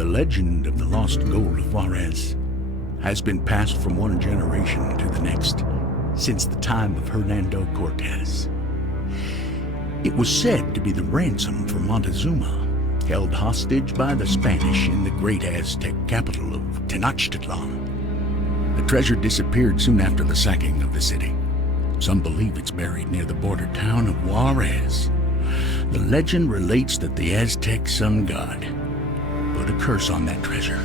The legend of the lost gold of Juarez has been passed from one generation to the next since the time of Hernando Cortez. It was said to be the ransom for Montezuma, held hostage by the Spanish in the great Aztec capital of Tenochtitlan. The treasure disappeared soon after the sacking of the city. Some believe it's buried near the border town of Juarez. The legend relates that the Aztec sun god put a curse on that treasure.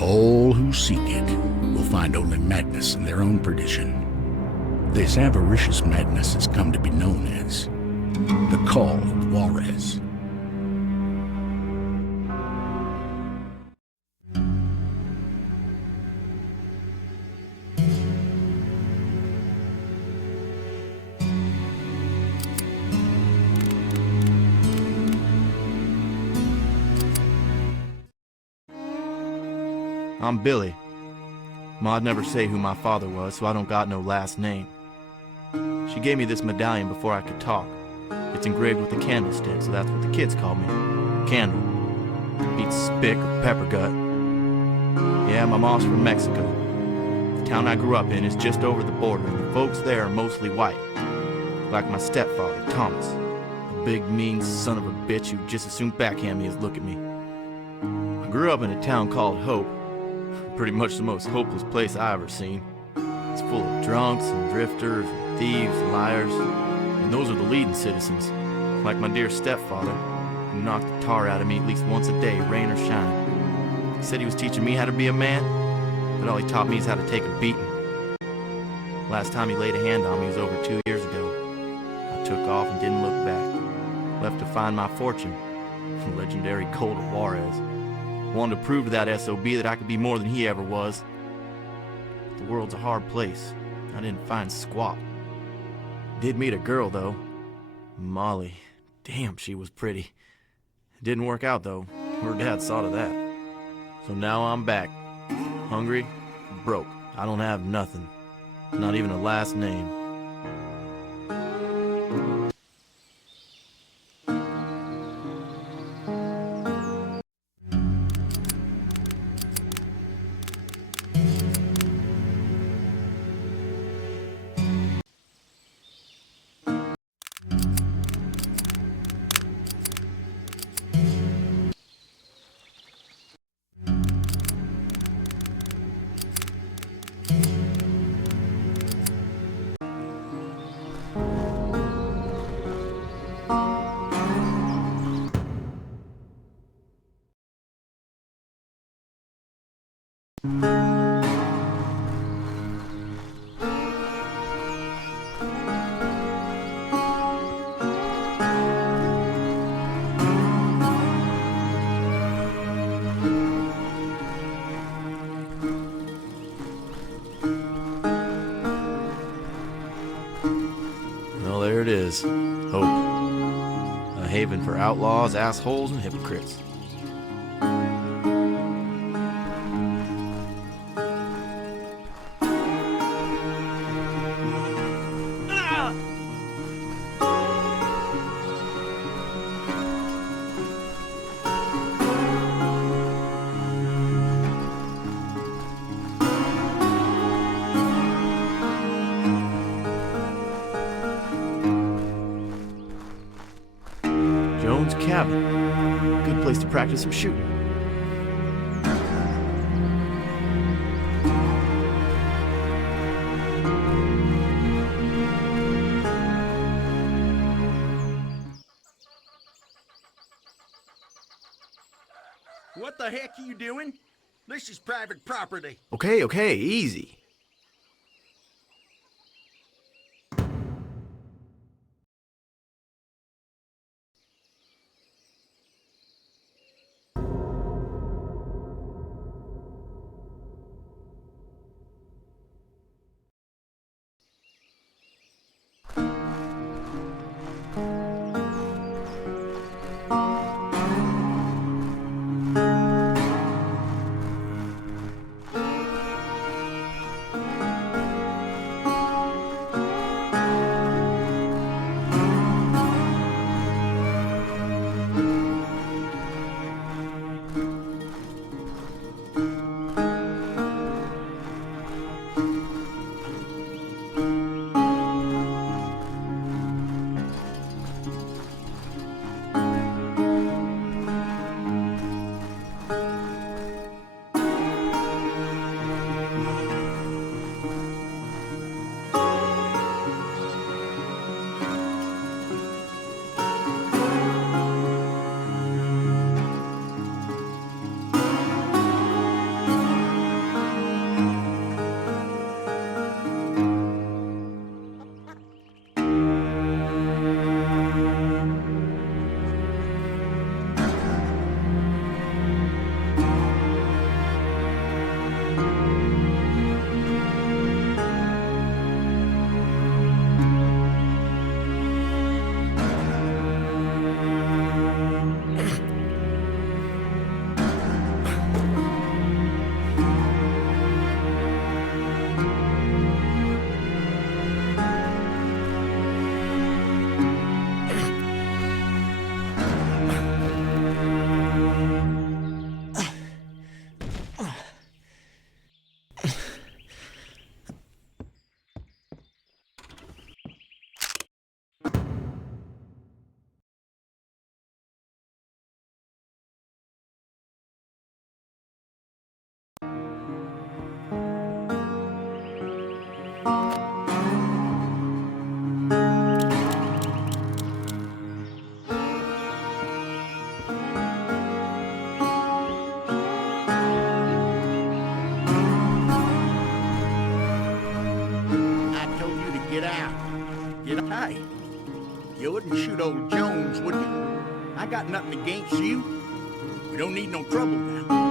All who seek it will find only madness and their own perdition. This avaricious madness has come to be known as the Call of Juarez. I'm Billy. Ma'd never say who my father was, so I don't got no last name. She gave me this medallion before I could talk. It's engraved with a candlestick, so that's what the kids call me. Candle. Beats spick or pepper gut. Yeah, my mom's from Mexico. The town I grew up in is just over the border, and the folks there are mostly white. Like my stepfather, Thomas. A big, mean son of a bitch who'd just as soon backhand me as look at me. I grew up in a town called Hope. Pretty much the most hopeless place I ever seen. It's full of drunks and drifters, and thieves, and liars, and those are the leading citizens, like my dear stepfather, who knocked the tar out of me at least once a day, rain or shine. He said he was teaching me how to be a man, but all he taught me is how to take a beating. Last time he laid a hand on me was over 2 years ago. I took off and didn't look back, left to find my fortune, the legendary Call of Juarez. Wanted to prove to that SOB that I could be more than he ever was. But the world's a hard place. I didn't find squat. Did meet a girl, though. Molly. Damn, she was pretty. It didn't work out, though. Her dad saw to that. So now I'm back. Hungry, broke. I don't have nothing. Not even a last name. Well, there it is. Hope. A haven for outlaws, assholes, and hypocrites. Cabin. Good place to practice some shooting. What the heck are you doing? This is private property. Okay, easy. You wouldn't shoot old Jones, would you? I got nothing against you. We don't need no trouble now.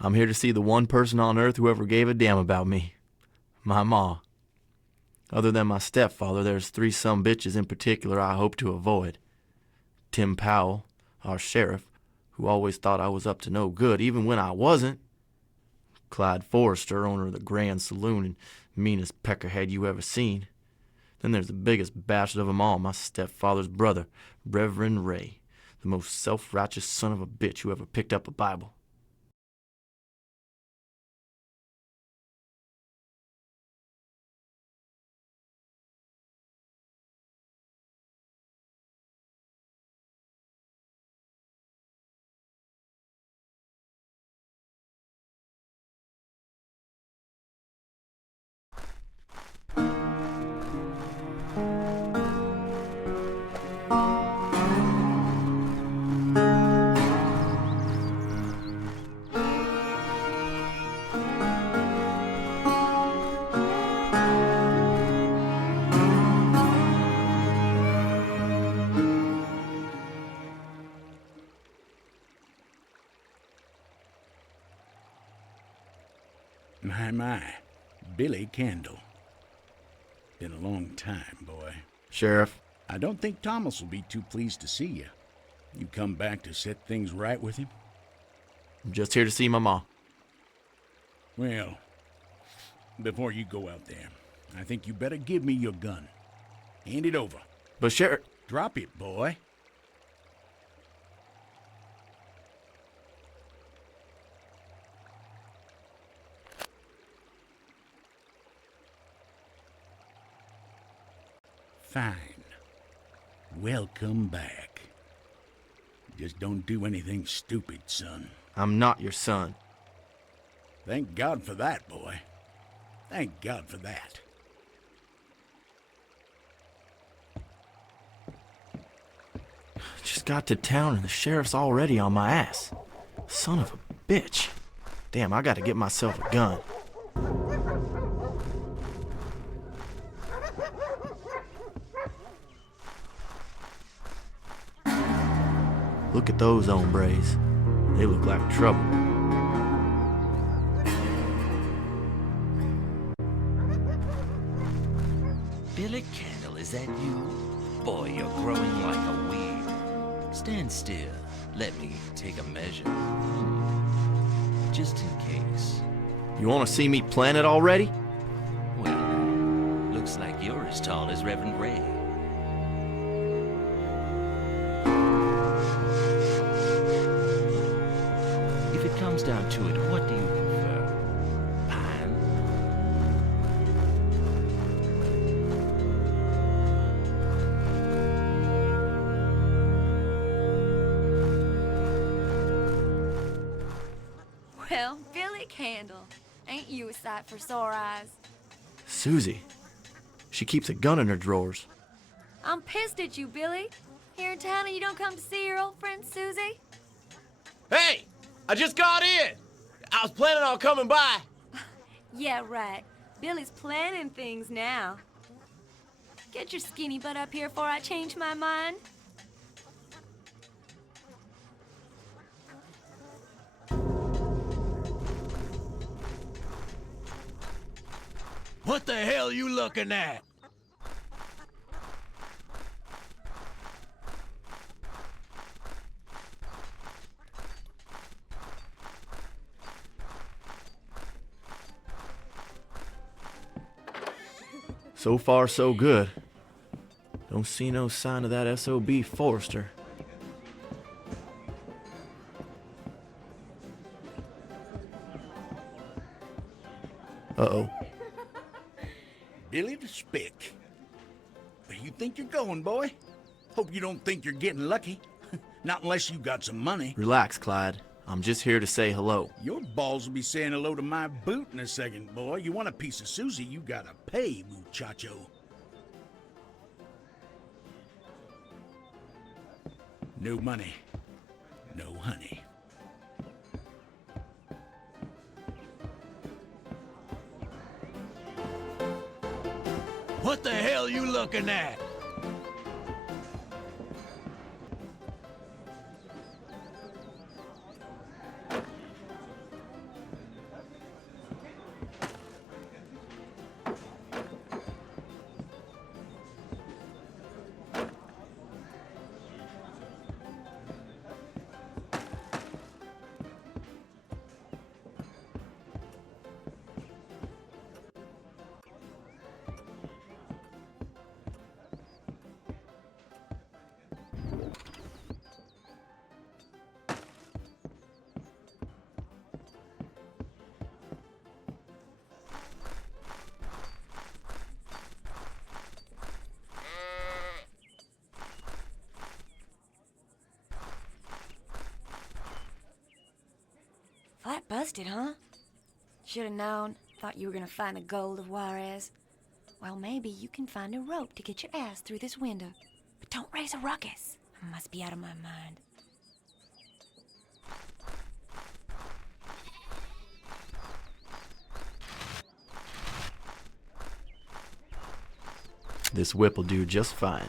I'm here to see the one person on earth who ever gave a damn about me. My ma. Other than my stepfather, there's 3 sumbitches in particular I hope to avoid. Tim Powell, our sheriff, who always thought I was up to no good, even when I wasn't. Clyde Forrester, owner of the Grand Saloon and meanest peckerhead you ever seen. Then there's the biggest bastard of 'em all, my stepfather's brother, Reverend Ray, the most self-righteous son of a bitch who ever picked up a Bible. My, Billy Candle. Been a long time, boy. Sheriff, I don't think Thomas will be too pleased to see you. You come back to set things right with him? I'm just here to see my ma. Well, before you go out there, I think you better give me your gun. Hand it over. But Sheriff... Drop it, boy. Fine. Welcome back. Just don't do anything stupid, son. I'm not your son. Thank God for that, boy. Thank God for that. Just got to town and the sheriff's already on my ass. Son of a bitch. Damn, I gotta get myself a gun. Look at those hombres. They look like trouble. Billy Candle, is that you? Boy, you're growing like a weed. Stand still. Let me take a measure. Just in case. You wanna see me plant it already? Well, looks like you're as tall as Reverend Ray. If it comes down to it, what do you prefer? Pine? Billy Candle. Ain't you a sight for sore eyes? Susie. She keeps a gun in her drawers. I'm pissed at you, Billy. Here in town and you don't come to see your old friend Susie? Hey! I just got in! I was planning on coming by. Yeah, right. Billy's planning things now. Get your skinny butt up here before I change my mind. What the hell you looking at? So far, so good. Don't see no sign of that SOB Forrester. Uh-oh. Billy the Spick. Where you think you're going, boy? Hope you don't think you're getting lucky. Not unless you got some money. Relax, Clyde. I'm just here to say hello. Your balls will be saying hello to my boot in a second, boy. You want a piece of Susie, you gotta pay, muchacho. No money, no honey. What the hell you looking at? Flat busted, huh? Should have known. Thought you were gonna find the gold of Juarez. Well, maybe you can find a rope to get your ass through this window. But don't raise a ruckus. I must be out of my mind. This whip will do just fine.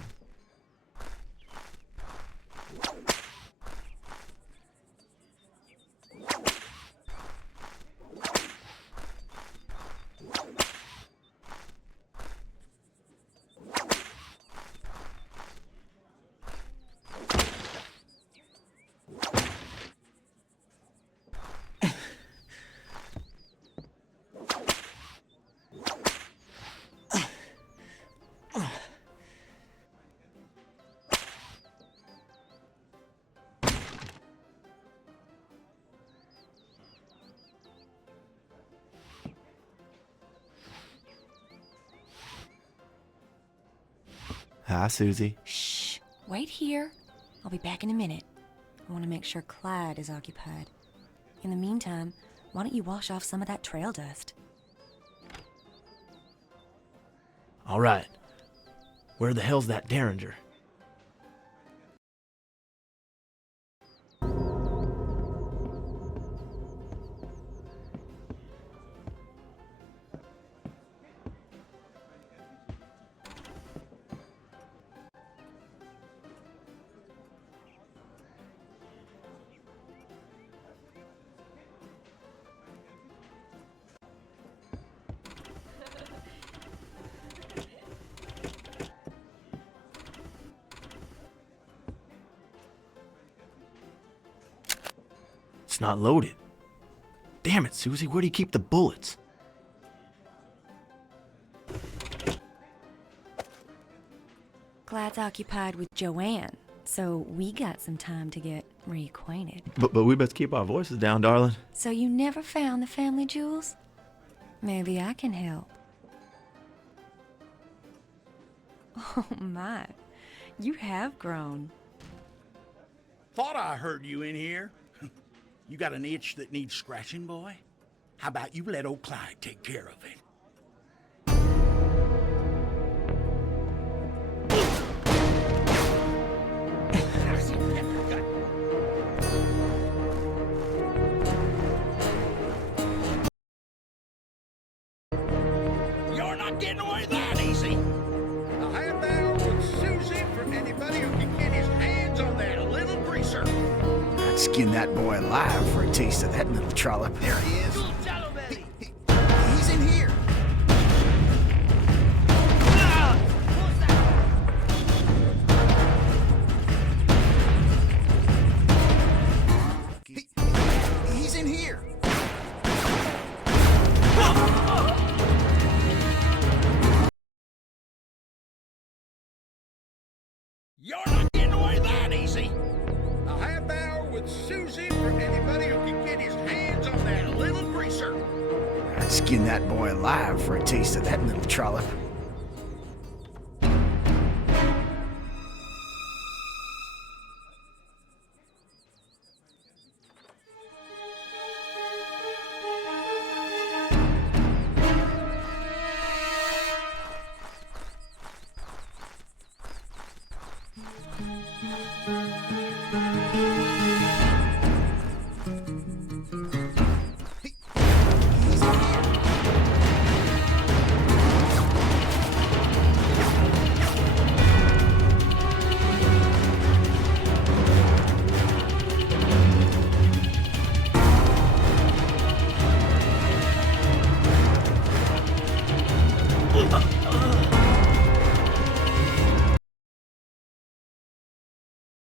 Hi, Susie. Shh. Wait here. I'll be back in a minute. I want to make sure Clyde is occupied. In the meantime, why don't you wash off some of that trail dust? All right. Where the hell's that Derringer? It's not loaded. Damn it, Susie, where do you keep the bullets? Clyde's occupied with Joanne, so we got some time to get reacquainted. But we best keep our voices down, darling. So you never found the family jewels? Maybe I can help. Oh my, you have grown. Thought I heard you in here. You got an itch that needs scratching, boy? How about you let old Clyde take care of it? You're not getting away that easy. A half hour with Susie for anybody who can get his hands on that little greaser. I'd skin that boy alive for a taste of that little trollop. There he is. He's in here. He's in here. You're not getting away that easy. A half hour with Susie for anybody who can get his hands on that little greaser. I'd skin that boy alive for a taste of that little trollop.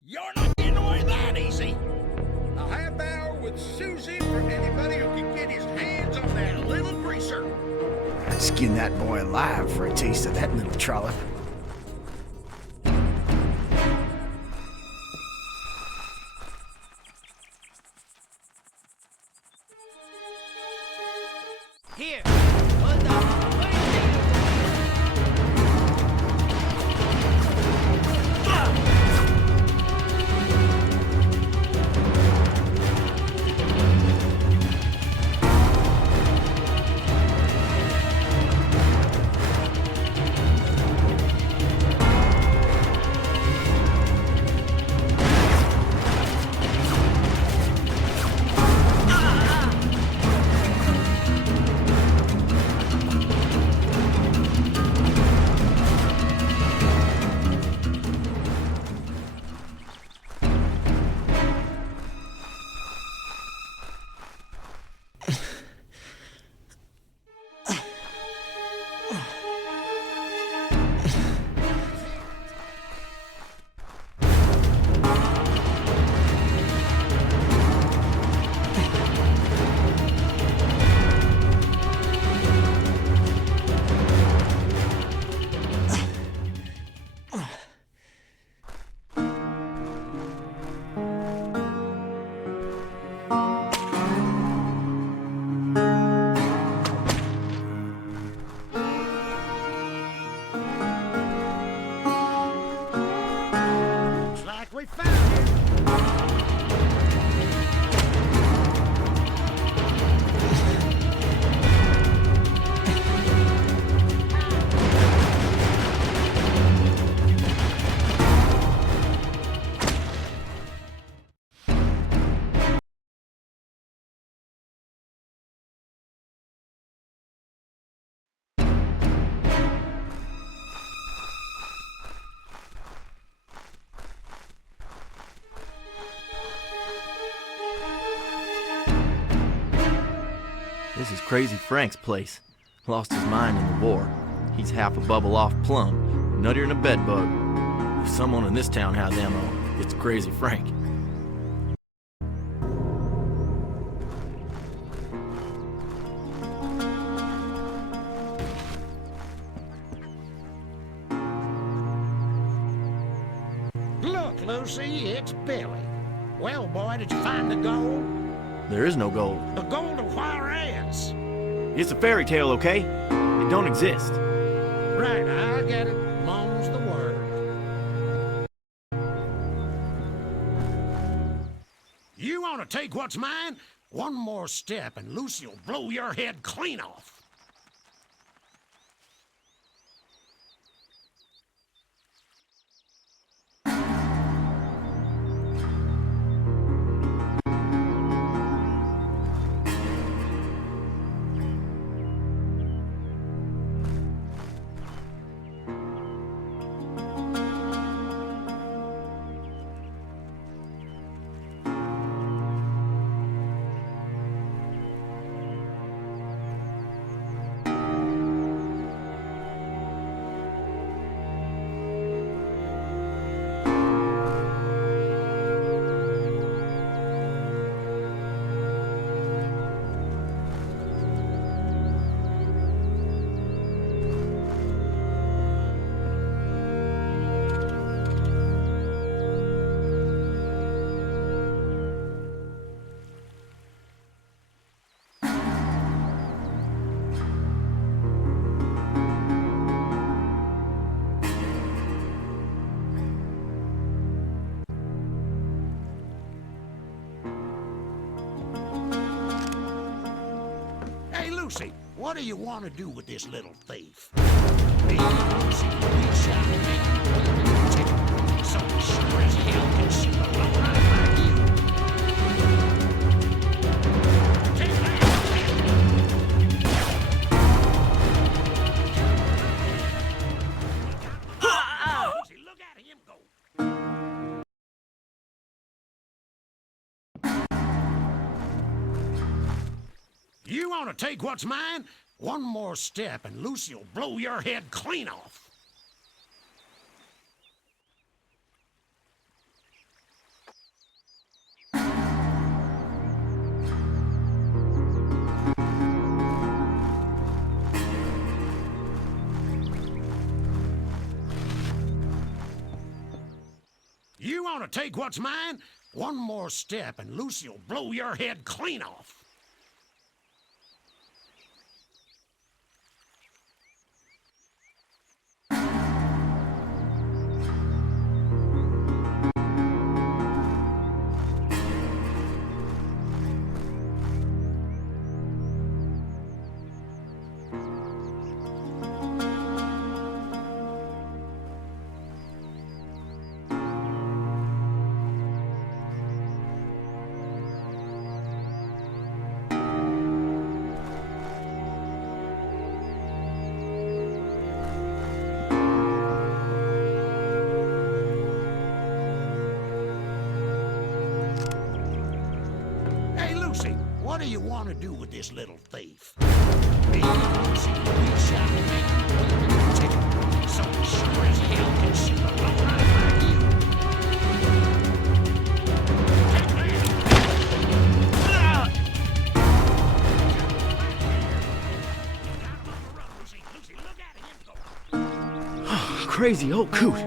You're not getting away that easy. A half hour with Susie for anybody who can get his hands on that little greaser. I'd skin that boy alive for a taste of that little trollop. Here! What the? What are you thinking? Looks like we found him. This is Crazy Frank's place. Lost his mind in the war. He's half a bubble off plum, nuttier than a bedbug. If someone in this town has ammo, it's Crazy Frank. Look, Lucy, it's Billy. Well, boy, did you find the gold? There is no gold. The gold of Juarez. It's a fairy tale, okay? It don't exist. Right, I get it. Mom's the word. You want to take what's mine? One more step and Lucy'll blow your head clean off. Hey, Lucy, what do you want to do with this little thief? Me, Lucy, we shall take some sure as hell can shoot a low rider like you. Take that! Lucy, look at him go. You want to take what's mine? One more step and Lucy'll blow your head clean off. You want to take what's mine? One more step and Lucy'll blow your head clean off. What do you want to do with this little thief? Me, Lucy, we shall take some sure as hell can shoot a low rider like you. Take that! Lucy, look at him go. Crazy old coot.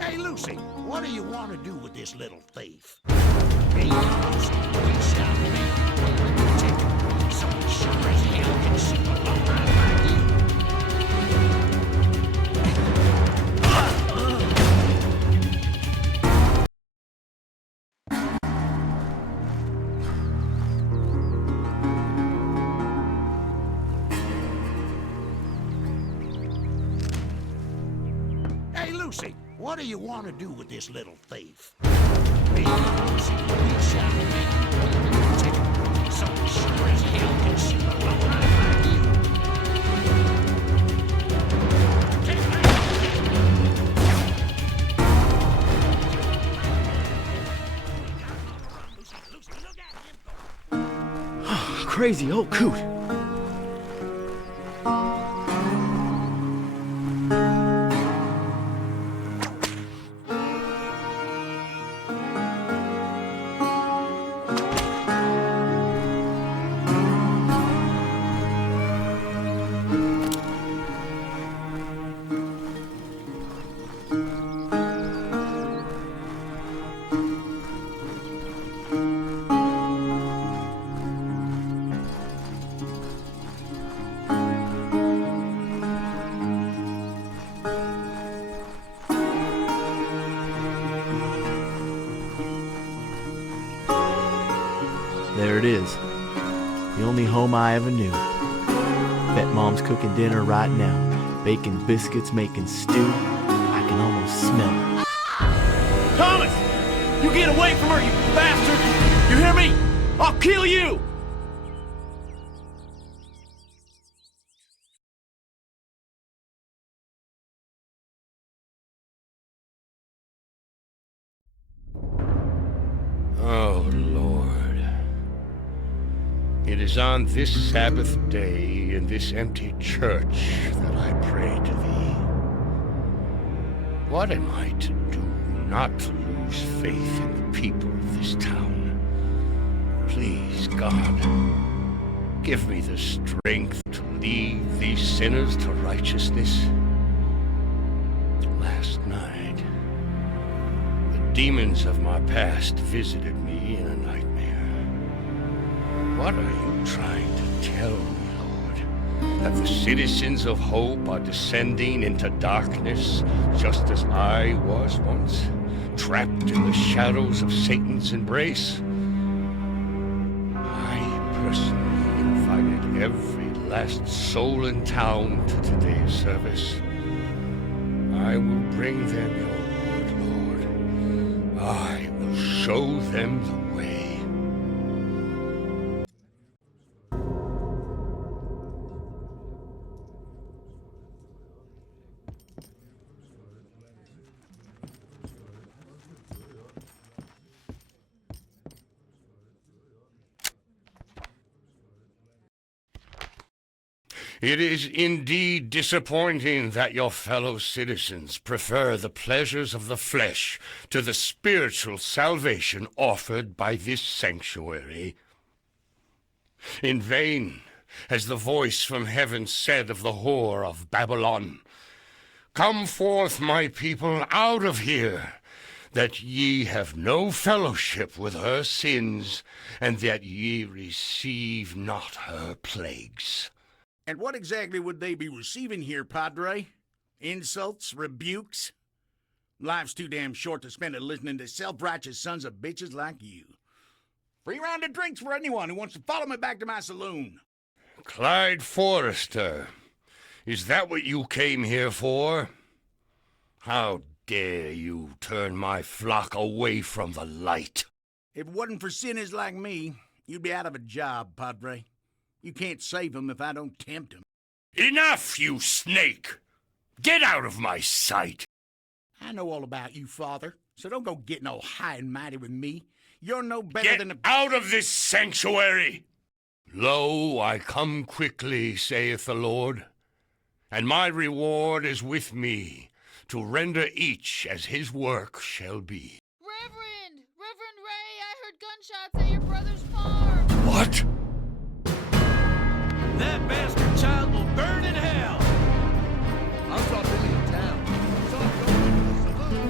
Hey, Lucy, what do you want to do with this little thief? Me, Lucy, we shall take some sure as hell can shoot a low rider like you. Hey, Lucy, what do you want to do with this little thief? Me, Lucy, we shall take some sure as hell can shoot a low rider like you. Take that! Lucy, look at him go. Crazy old coot. There it is. The only home I ever knew. Bet Mom's cooking dinner right now. Baking biscuits, making stew. I can almost smell it. Thomas! You get away from her, you bastard! You hear me? I'll kill you! Oh, Lord. It is on this Sabbath day in this empty church that I pray to Thee. What am I to do not to lose faith in the people of this town? Please, God, give me the strength to lead these sinners to righteousness. Last night, the demons of my past visited me in a nightmare. What are you trying to tell me, Lord? That the citizens of Hope are descending into darkness, just as I was once, trapped in the shadows of Satan's embrace? I personally invited every last soul in town to today's service. I will bring them your word, Lord. I will show them the way. It is indeed disappointing that your fellow citizens prefer the pleasures of the flesh to the spiritual salvation offered by this sanctuary. In vain has the voice from heaven said of the whore of Babylon, "Come forth, my people, out of here, that ye have no fellowship with her sins, and that ye receive not her plagues." And what exactly would they be receiving here, Padre? Insults? Rebukes? Life's too damn short to spend it listening to self-righteous sons of bitches like you. Free round of drinks for anyone who wants to follow me back to my saloon. Clyde Forrester, is that what you came here for? How dare you turn my flock away from the light? If it wasn't for sinners like me, you'd be out of a job, Padre. You can't save them if I don't tempt them. Enough, you snake! Get out of my sight! I know all about you, Father, so don't go getting all high and mighty with me. You're no better Get than a... out of this sanctuary! Lo, I come quickly, saith the Lord, and my reward is with me, to render each as his work shall be. Reverend Ray, I heard gunshots at your brother's farm. What? That bastard child will burn in hell! I saw Billy in town. Saw him going into the saloon.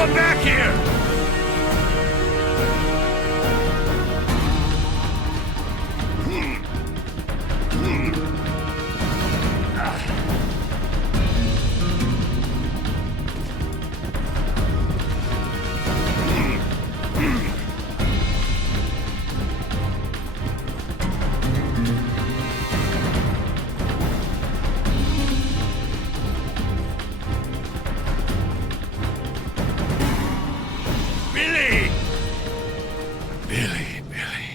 come back here! Billy! Billy, Billy.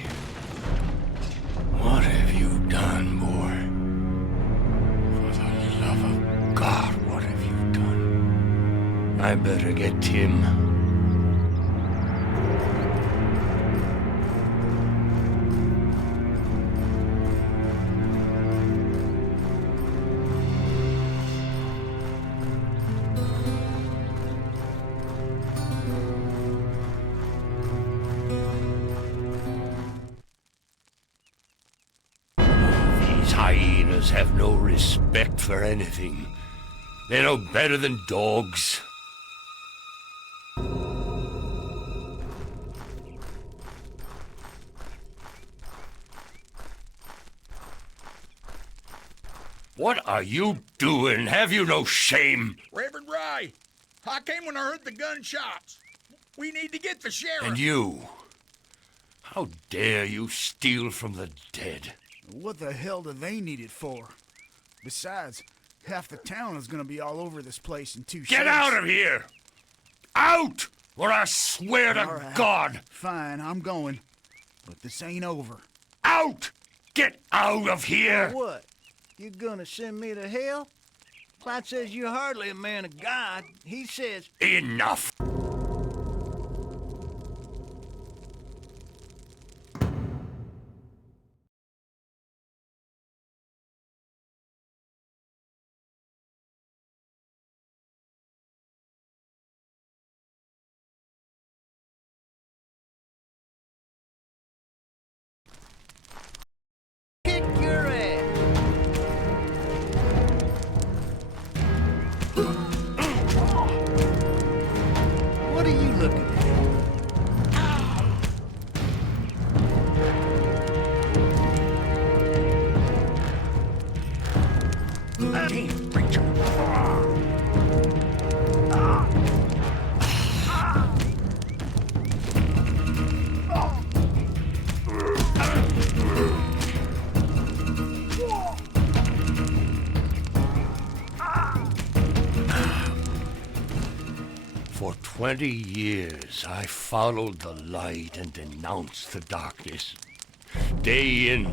What have you done, boy? For the love of God, what have you done? I better get Tim. These hyenas have no respect for anything. They're no better than dogs. What are you doing? Have you no shame? Reverend Rye, I came when I heard the gunshots. We need to get the sheriff. And you? How dare you steal from the dead? What the hell do they need it for? Besides, half the town is gonna be all over this place in 2 Get shakes. out of here! Out! Or I swear to All right. God! Fine, I'm going. But this ain't over. Out! Get out of here! What? You gonna send me to hell? Clyde says you're hardly a man of God. He says... Enough! Kick your ass! What are you looking at? Damn, Rachel. For 20 years, I followed the light and denounced the darkness. Day in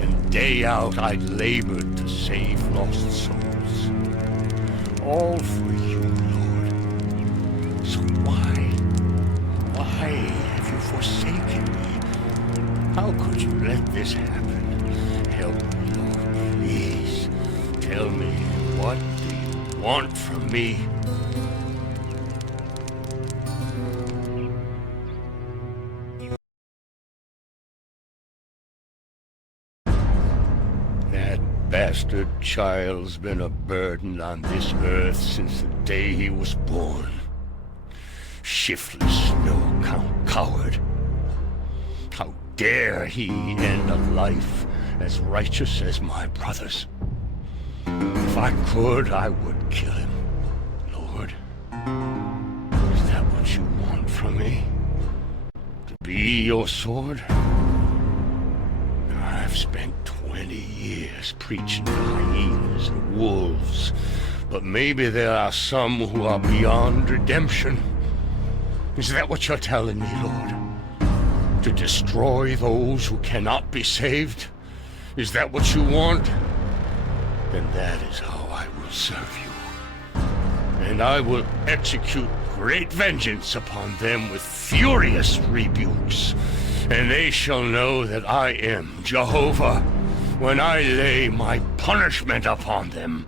and day out, I labored to save lost souls. All for you, Lord. So why have you forsaken me? How could you let this happen? Help me, Lord, please. Tell me, what do you want from me? That bastard child's been a burden on this earth since the day he was born. Shiftless, no-count coward. How dare he end a life as righteous as my brother's? If I could, I would kill him, Lord. Is that what you want from me? To be your sword? I've spent 20 years preaching to hyenas and wolves, but maybe there are some who are beyond redemption. Is that what you're telling me, Lord? To destroy those who cannot be saved? Is that what you want? Then that is how I will serve you. And I will execute great vengeance upon them with furious rebukes. And they shall know that I am Jehovah when I lay my punishment upon them.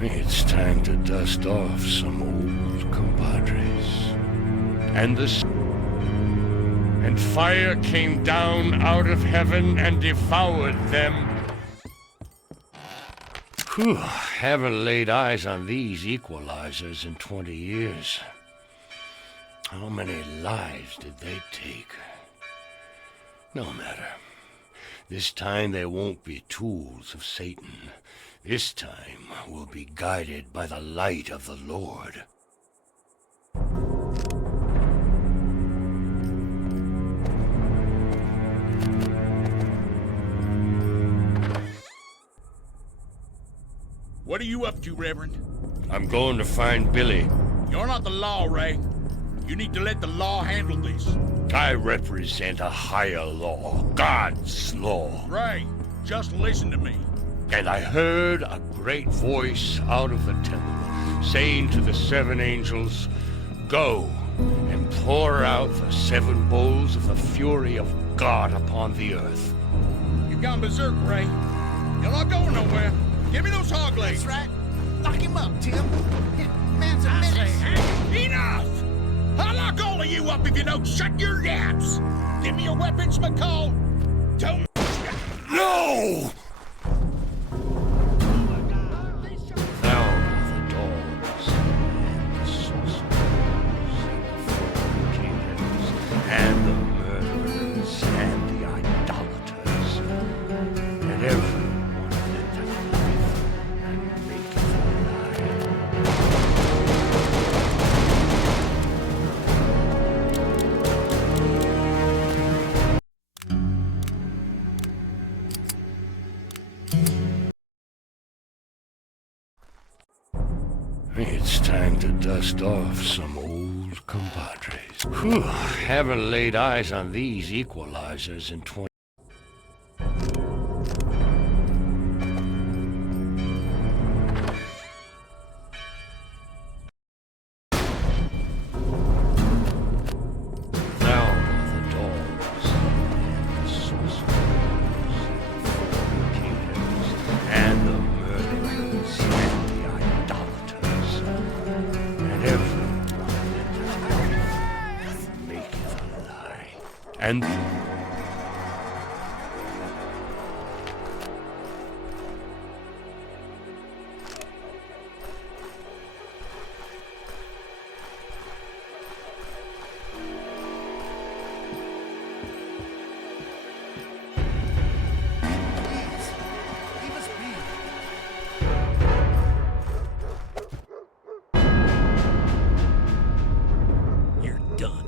It's time to dust off some old compadres. And fire came down out of heaven and devoured them. Whew, haven't laid eyes on these equalizers in 20 years. How many lives did they take? No matter. This time they won't be tools of Satan. This time we'll be guided by the light of the Lord. What are you up to, Reverend? I'm going to find Billy. You're not the law, Ray. You need to let the law handle this. I represent a higher law, God's law. Ray, just listen to me. And I heard a great voice out of the temple, saying to the 7 angels, "Go and pour out the 7 bowls of the fury of God upon the earth." You've gone berserk, Ray. You're not going nowhere. Give me those hog legs. That's right. Lock him up, Tim. Man's a menace. Enough! I'll lock all of you up if you don't shut your yaps. Give me your weapons, McCall. Don't... No! Down are the dogs, and the sorcerers, and the fornicators, and the murderers, and the idolaters, and everyone that liveth and maketh a lie. It's time to dust off some old compadres. Whew, haven't laid eyes on these equalizers in 20... Down are the dogs, and the sorcerers, and the fornicators, and the murderers, and the idolaters, and everyone that maketh a lie. And Leave us be. You're done.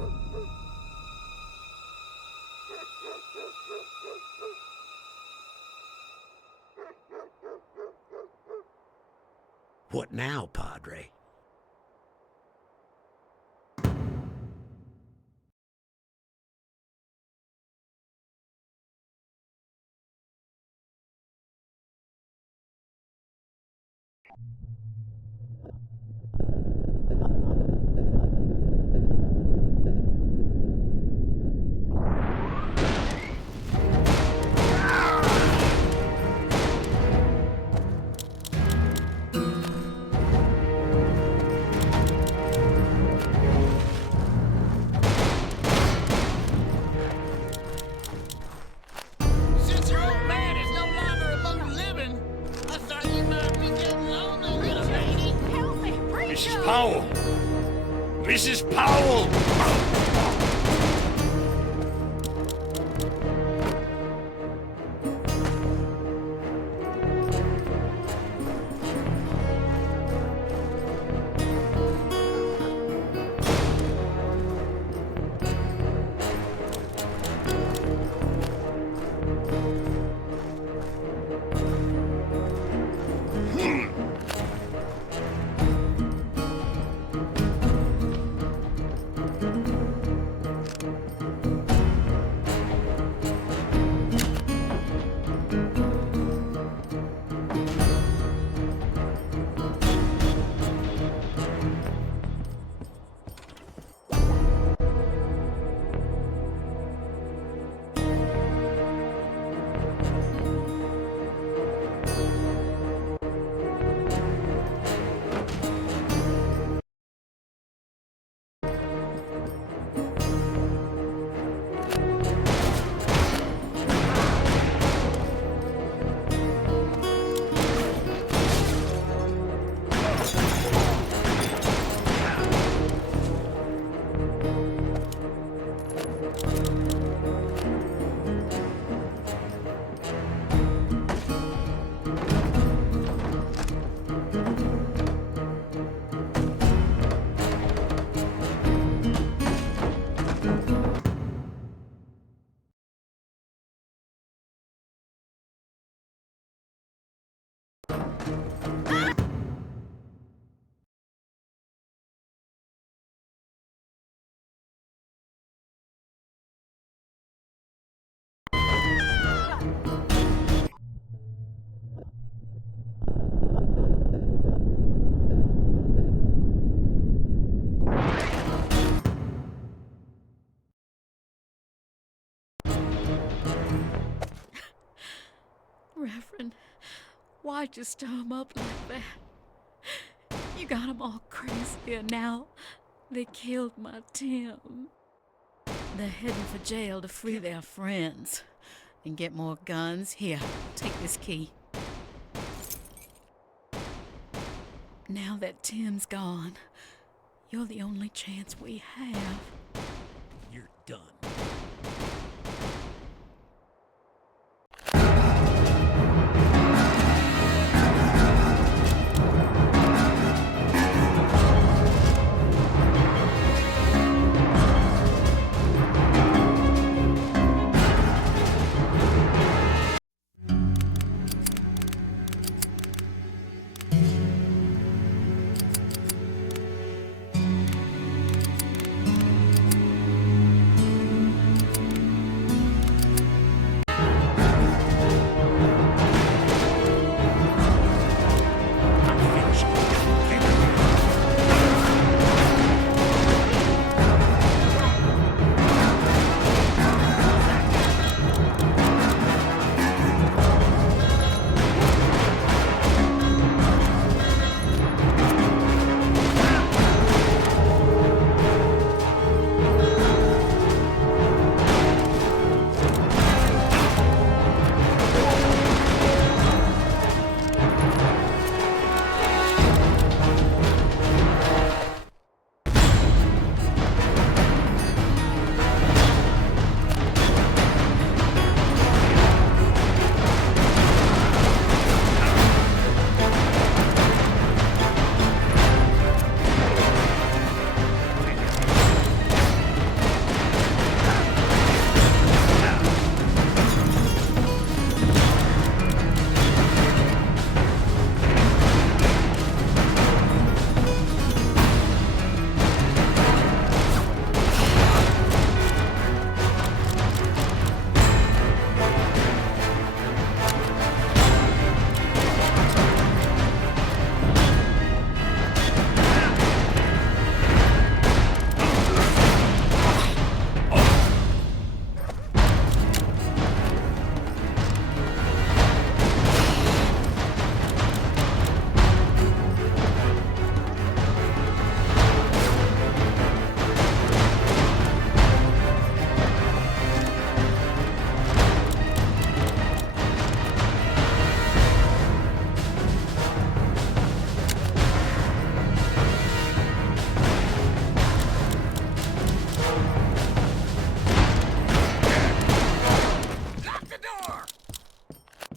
What now, Padre? Since your old man is no longer among the living, I thought you might be getting lonely, little lady. Help me, Mrs. Powell! Mrs. Powell! Reverend, why'd you stir 'em up like that? You got 'em all crazy, and now they killed my Tim. They're heading for jail to free their friends and get more guns. Here, take this key. Now that Tim's gone, you're the only chance we have. You're done.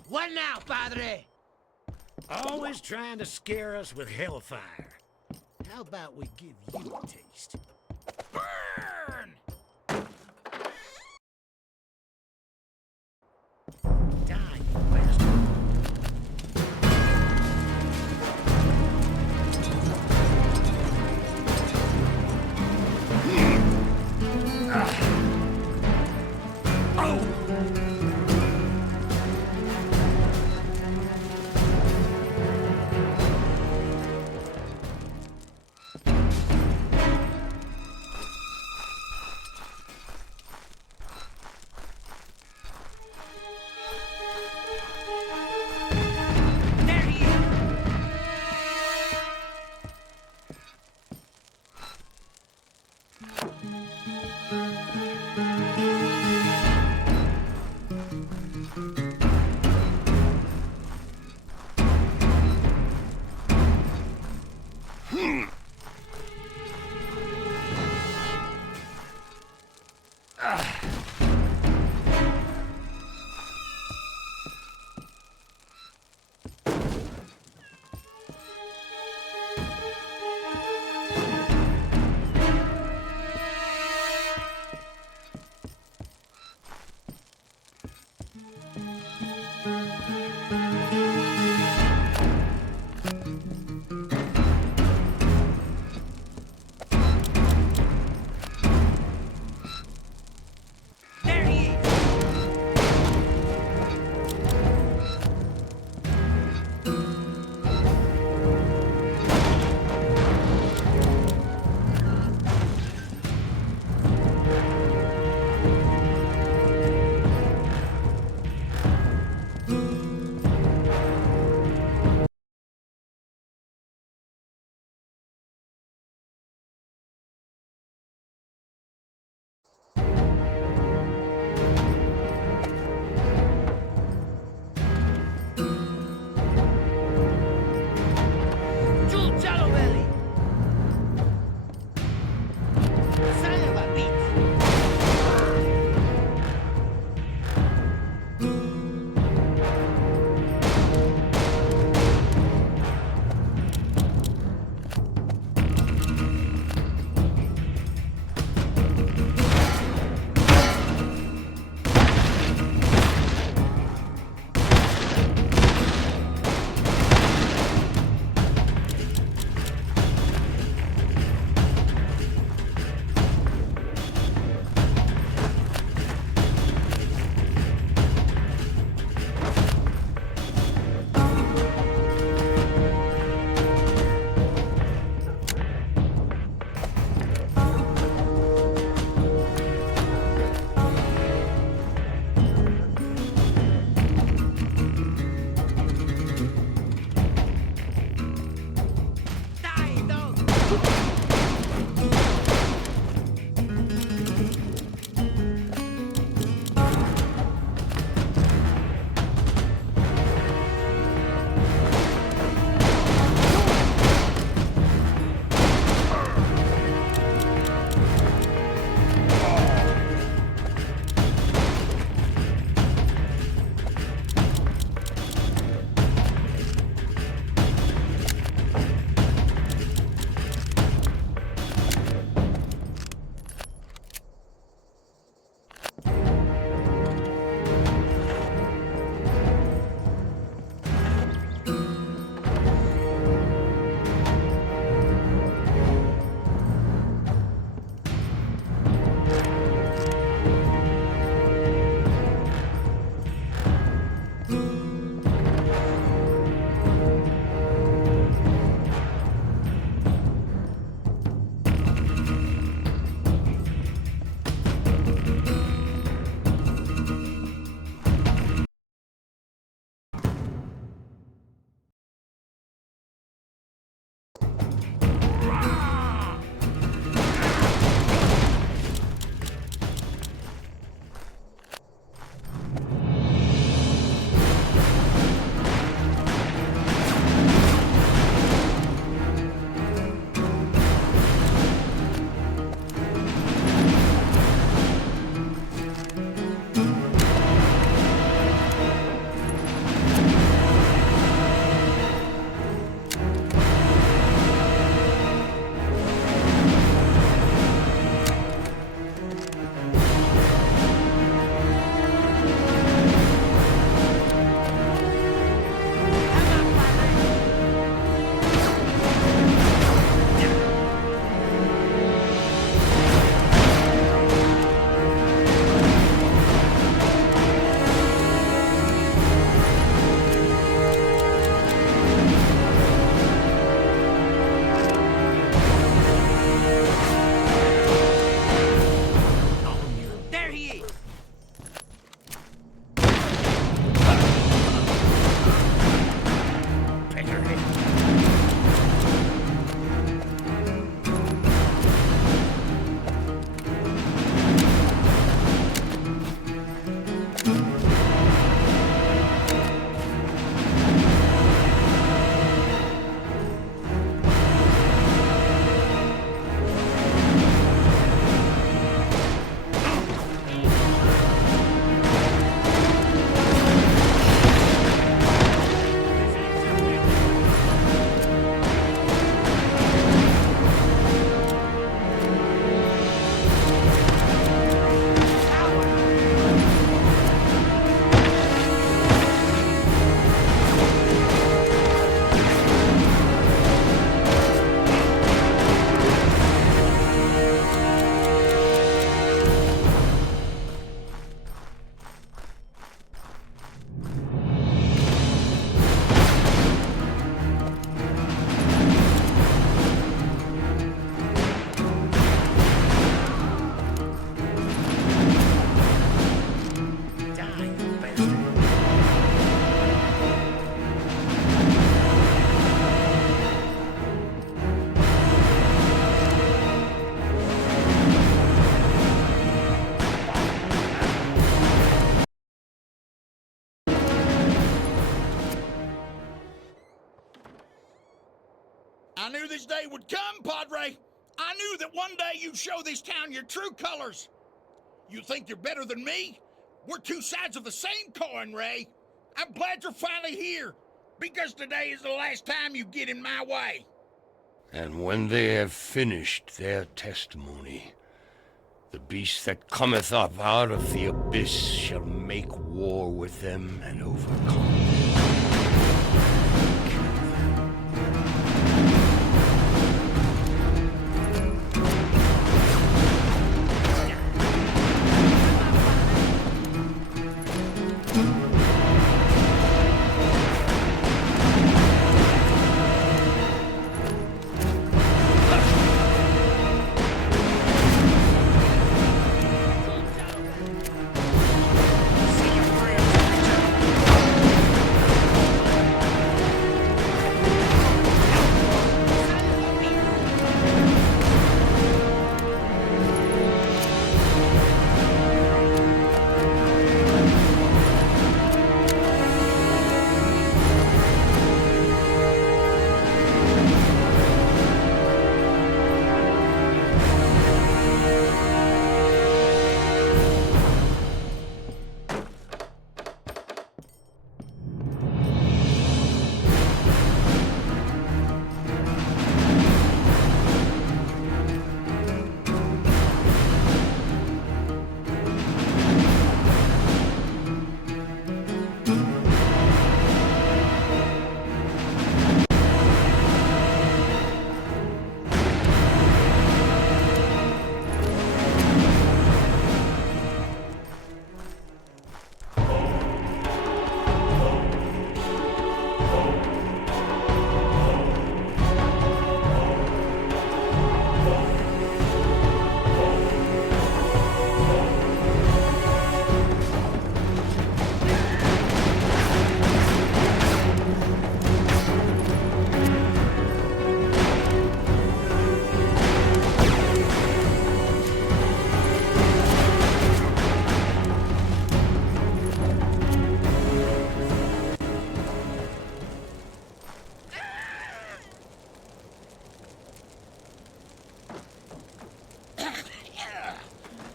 What now, Padre? Always trying to scare us with hellfire. How about we give you a taste? Burn! Die, you bastard. I knew this day would come, Padre. I knew that one day you'd show this town your true colors. You think you're better than me? We're two sides of the same coin, Ray. I'm glad you're finally here, because today is the last time you get in my way. And when they have finished their testimony, the beast that cometh up out of the abyss shall make war with them and overcome them.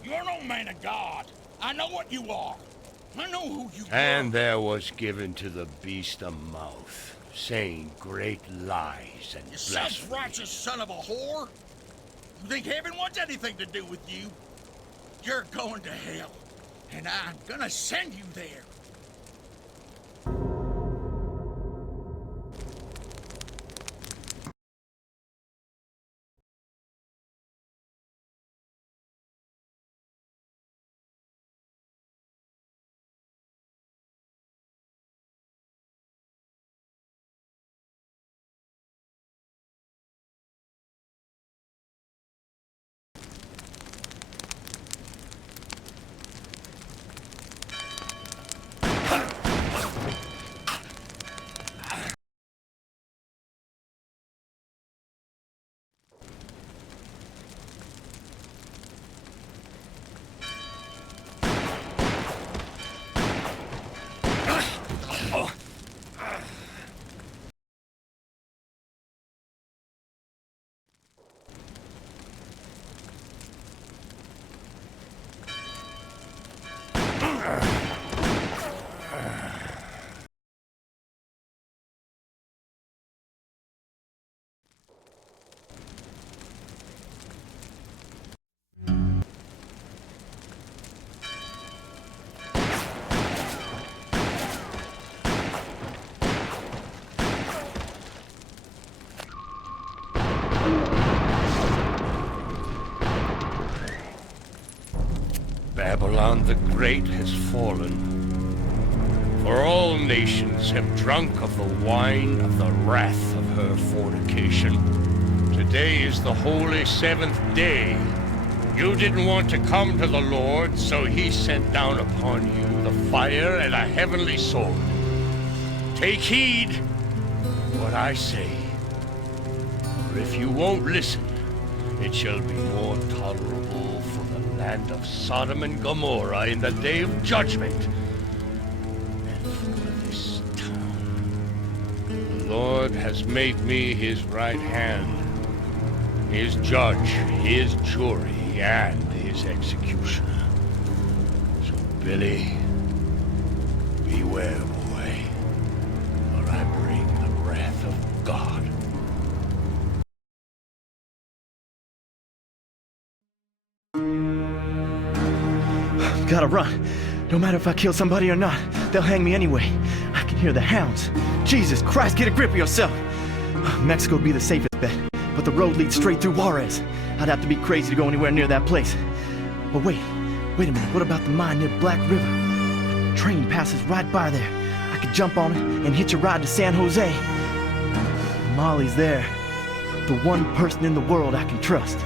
You're no man of God. I know what you are. I know who you are. And there was given to the beast a mouth, saying great lies and You blasphemy. self-righteous son of a whore. You think heaven wants anything to do with you? You're going to hell, and I'm gonna send you there. Babylon the Great has fallen, for all nations have drunk of the wine of the wrath of her fornication. Today is the holy seventh day. You didn't want to come to the Lord, so he sent down upon you the fire and a heavenly sword. Take heed what I say, for if you won't listen, it shall be more tolerable for the land of Sodom and Gomorrah in the day of judgment, and for this town. Lord has made me his right hand, his judge, his jury, and his executioner. So, Billy, beware, boy, for I bring the wrath of God. Gotta run. No matter if I kill somebody or not, they'll hang me anyway. I can hear the hounds. Jesus Christ, get a grip of yourself. Mexico would be the safest bet, but the road leads straight through Juarez. I'd have to be crazy to go anywhere near that place. But wait a minute, what about the mine near Black River? A train passes right by there. I could jump on it and hitch a ride to San Jose. Molly's there. The one person in the world I can trust.